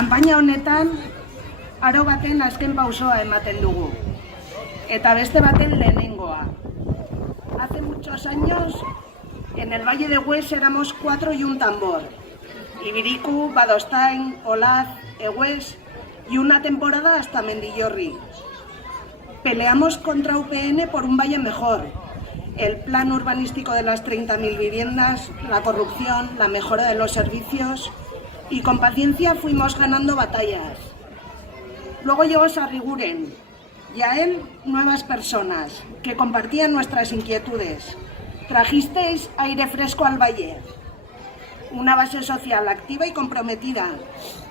Kanpaina honetan, aro baten azken pausoa ematen dugu, eta beste baten lehenengoa. Hace muchos años, en el Valle de Hues éramos 4 y un tambor. Ibiriku, Badostain, Olaz, Egues y una temporada hasta Mendillorri. Peleamos contra UPN por un valle mejor. El plan urbanístico de las 30.000 viviendas, la corrupción, la mejora de los servicios, y con paciencia fuimos ganando batallas. Luego llegó Sarriguren y a él nuevas personas que compartían nuestras inquietudes. Trajisteis aire fresco al valle, una base social activa y comprometida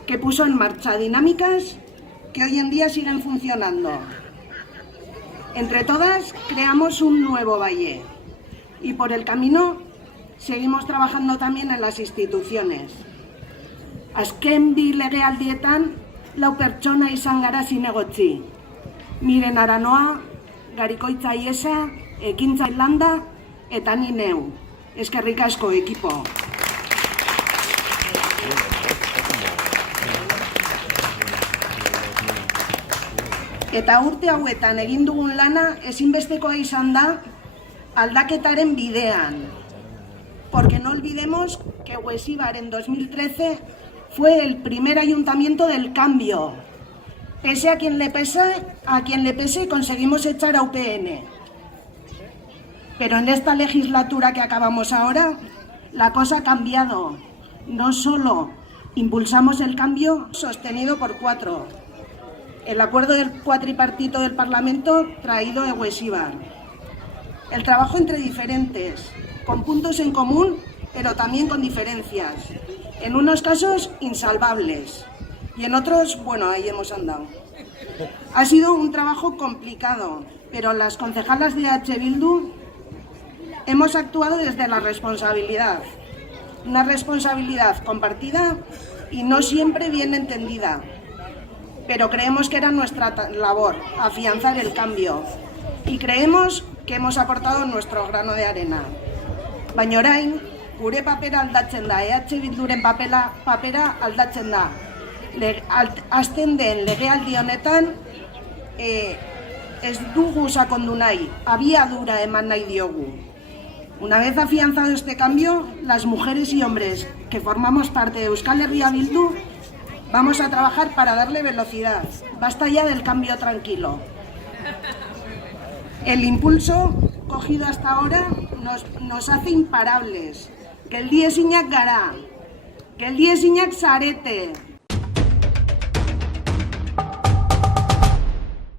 que puso en marcha dinámicas que hoy en día siguen funcionando. Entre todas creamos un nuevo valle y por el camino seguimos trabajando también en las instituciones. Azken bi legealdietan lau pertsona izan gara zinegotzi. Miren Aranoa, Garikoitza Iesa, Ekintza Irlanda eta ni neu. Eskerrik asko, ekipo. Eta urte hauetan egin dugun lana ezinbestekoa izan da aldaketaren bidean. Porque no olvidemos que Huesíbar en 2013 fue el primer ayuntamiento del cambio. Pese a quien le pese, conseguimos echar a UPN. Pero en esta legislatura que acabamos ahora, la cosa ha cambiado. No solo impulsamos el cambio sostenido por 4. El acuerdo del cuatripartito del Parlamento traído de Huesíbar. El trabajo entre diferentes, con puntos en común, pero también con diferencias. En unos casos insalvables y en otros, bueno, ahí hemos andado. Ha sido un trabajo complicado, pero las concejalas de H. Bildu hemos actuado desde la responsabilidad. Una responsabilidad compartida y no siempre bien entendida. Pero creemos que era nuestra labor, afianzar el cambio. Y creemos que hemos aportado nuestro grano de arena. Baina orain, gure papera aldatzen da, EH Bilduren papera aldatzen da. Azten den legealdi honetan, ez dugu sakondu nahi, abiadura eman nahi diogu. Una vez afianzado este cambio, las mujeres y hombres que formamos parte de Euskal Herria Bildu vamos a trabajar para darle velocidad. Basta ya del cambio tranquilo. El impulso cogido hasta ahora nos hace imparables. Geldi ezinak gara, geldi ezinak zarete,